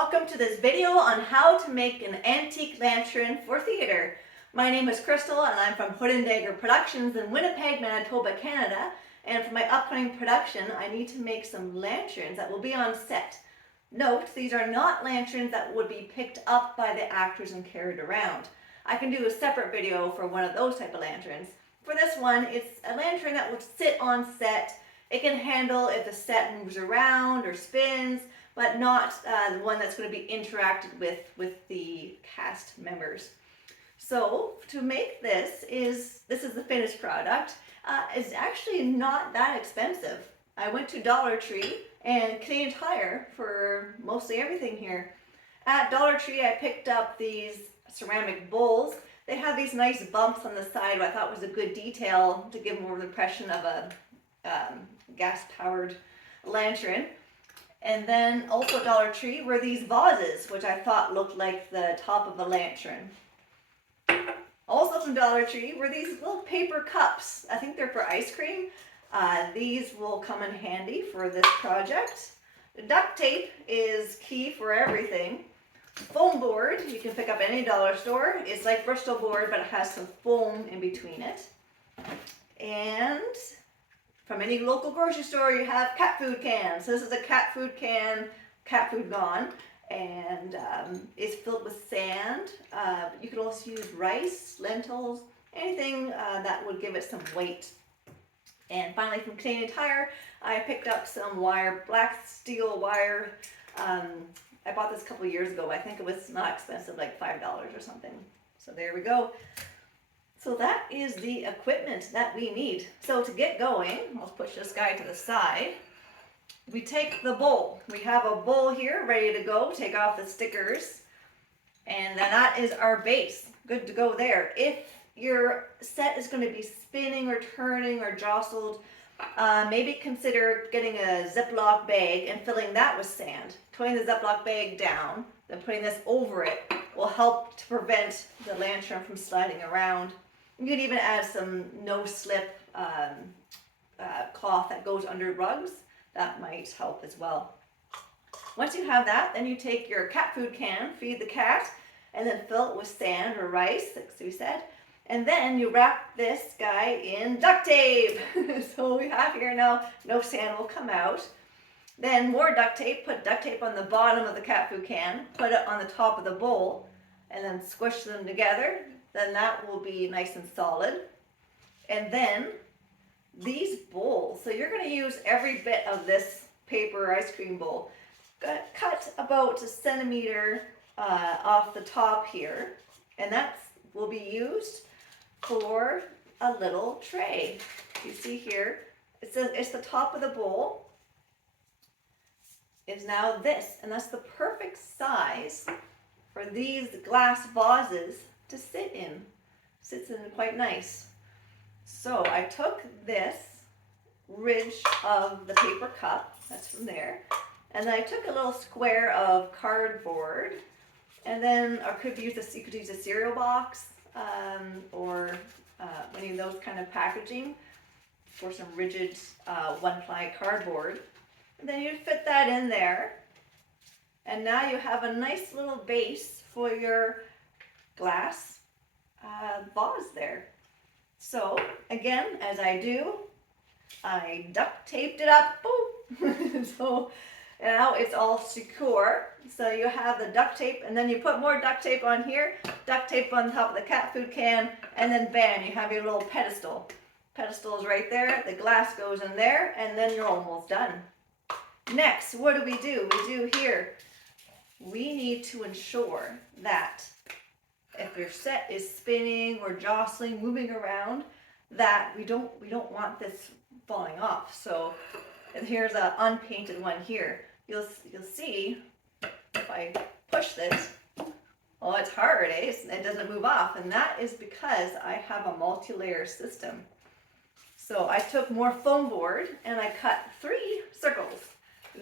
welcome to this video on how to make an antique lantern for theatre. My name is Crystal and I'm from Hood and Dagger Productions in Winnipeg, Manitoba, Canada. And for my upcoming production, I need to make some lanterns that will be on set. Note, these are not lanterns that would be picked up by the actors and carried around. I can do a separate video for one of those type of lanterns. For this one, it's a lantern that would sit on set. It can handle if the set moves around or spins, but not the one that's going to be interacted with the cast members. So to make this is the finished product. It's actually not that expensive. I went to Dollar Tree and Canadian Tire for mostly everything here. At Dollar Tree, I picked up these ceramic bowls. They have these nice bumps on the side, what I thought was a good detail to give more of the impression of a gas-powered lantern. And then also at Dollar Tree were these vases, which I thought looked like the top of a lantern. Also from Dollar Tree were these little paper cups. I think they're for ice cream. These will come in handy for this project. Duct tape is key for everything. Foam board, you can pick up any dollar store. It's like Bristol board, but it has some foam in between it. And from any local grocery store, you have cat food cans. So this is a cat food can, cat food gone, and it's filled with sand. You could also use rice, lentils, anything that would give it some weight. And finally from Canadian Tire, I picked up some wire, black steel wire. I bought this a couple of years ago. I think it was not expensive, like $5 or something. So there we go. So that is the equipment that we need. So to get going, I'll push this guy to the side. We take the bowl. We have a bowl here ready to go. Take off the stickers. And then that is our base. Good to go there. If your set is going to be spinning or turning or jostled, maybe consider getting a Ziploc bag and filling that with sand. Putting the Ziploc bag down, then putting this over it will help to prevent the lantern from sliding around. You can even add some no-slip cloth that goes under rugs. That might help as well. Once you have that, then you take your cat food can, feed the cat, and then fill it with sand or rice, like we said. And then you wrap this guy in duct tape. So we have here now, no sand will come out. Then more duct tape, put duct tape on the bottom of the cat food can, put it on the top of the bowl, and then squish them together. Then that will be nice and solid. And then these bowls, so you're going to use every bit of this paper ice cream bowl. Cut about a centimeter off the top here, and that will be used for a little tray. You see here, it's the top of the bowl is now this, and that's the perfect size for these glass vases to sit in. Sits in quite nice. So I took this ridge of the paper cup, that's from there, and then I took a little square of cardboard, and then I could use you could use a cereal box or any of those kind of packaging for some rigid one-ply cardboard. And then you fit that in there, and now you have a nice little base for your glass vase there. So again, as I do, I duct taped it up, boom. So now it's all secure. So you have the duct tape, and then you put more duct tape on here, duct tape on top of the cat food can, and then bam, you have your little pedestal. Pedestal is right there, the glass goes in there, and then you're almost done. Next, what do? We do here, we need to ensure that if your set is spinning or jostling, moving around, that we don't want this falling off. So here's an unpainted one here. You'll see if I push this, well, it's hard, eh? It doesn't move off, and that is because I have a multi-layer system. So I took more foam board and I cut 3 circles.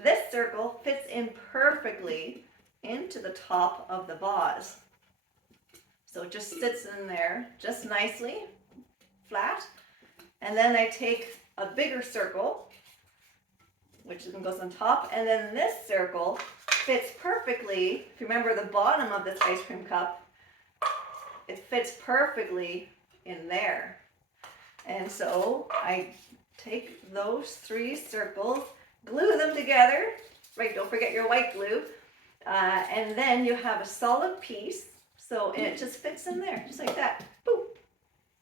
This circle fits in perfectly into the top of the vase. So it just sits in there just nicely, flat. And then I take a bigger circle, which goes on top, and then this circle fits perfectly. If you remember the bottom of this ice cream cup, it fits perfectly in there. And so I take those 3 circles, glue them together, right, don't forget your white glue, and then you have a solid piece, so and it just fits in there, just like that, boop.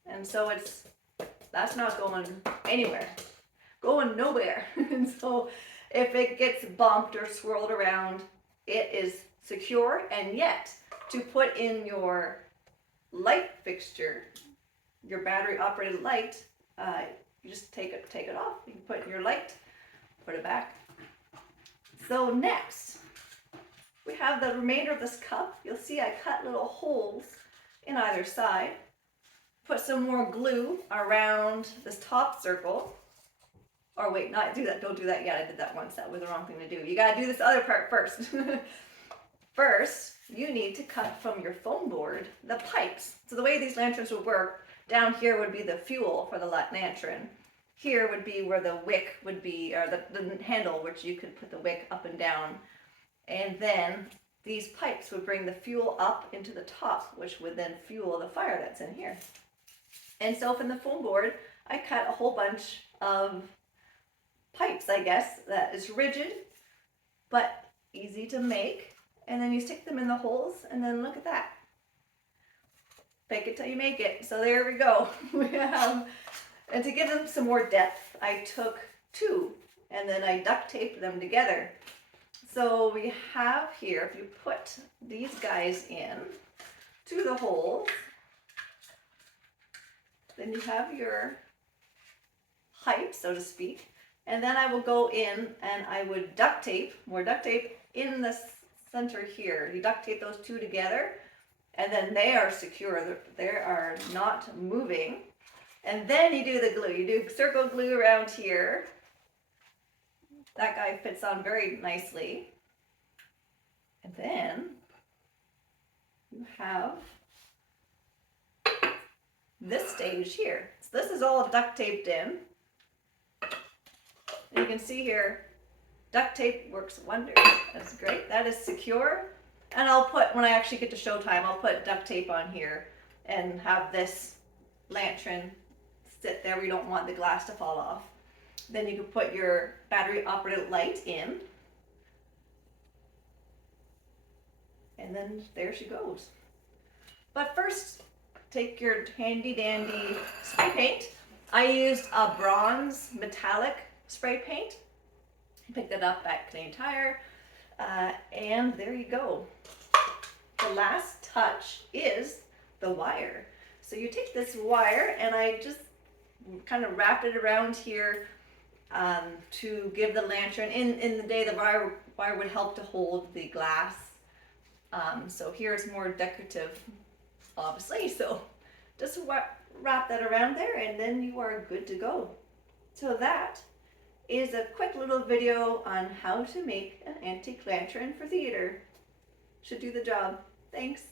And so that's not going anywhere, going nowhere. And so if it gets bumped or swirled around, it is secure. And yet, to put in your light fixture, your battery operated light, you just take it off. You can put in your light, put it back. So next, we have the remainder of this cup. You'll see I cut little holes in either side. Put some more glue around this top circle. Or wait, not do that, don't do that yet. I did that once, that was the wrong thing to do. You gotta do this other part first. First, you need to cut from your foam board the pipes. So the way these lanterns would work, down here would be the fuel for the lantern. Here would be where the wick would be, or the handle, which you could put the wick up and down. And then these pipes would bring the fuel up into the top, which would then fuel the fire that's in here. And so from the foam board, I cut a whole bunch of pipes, I guess, that is rigid, but easy to make. And then you stick them in the holes, and then look at that. Fake it till you make it. So there we go. We have, and to give them some more depth, I took 2, and then I duct taped them together. So we have here, if you put these guys in to the holes, then you have your height, so to speak. And then I will go in and I would duct tape, more duct tape in the center here. You duct tape those 2 together, and then they are secure. They are not moving. And then you do the glue. You do circle glue around here. That guy fits on very nicely. And then you have this stage here. So this is all duct taped in. And you can see here, duct tape works wonders. That's great. That is secure. And I'll put, when I actually get to showtime, I'll put duct tape on here and have this lantern sit there. We don't want the glass to fall off. Then you can put your battery operated light in. And then there she goes. But first, take your handy dandy spray paint. I used a bronze metallic spray paint. Picked it up at Canadian Tire. And there you go. The last touch is the wire. So you take this wire, and I just kind of wrapped it around here to give the lantern, in the day the wire would help to hold the glass. So here it's more decorative, obviously. So just wrap that around there, and then you are good to go. So that is a quick little video on how to make an antique lantern for theater. Should do the job. Thanks.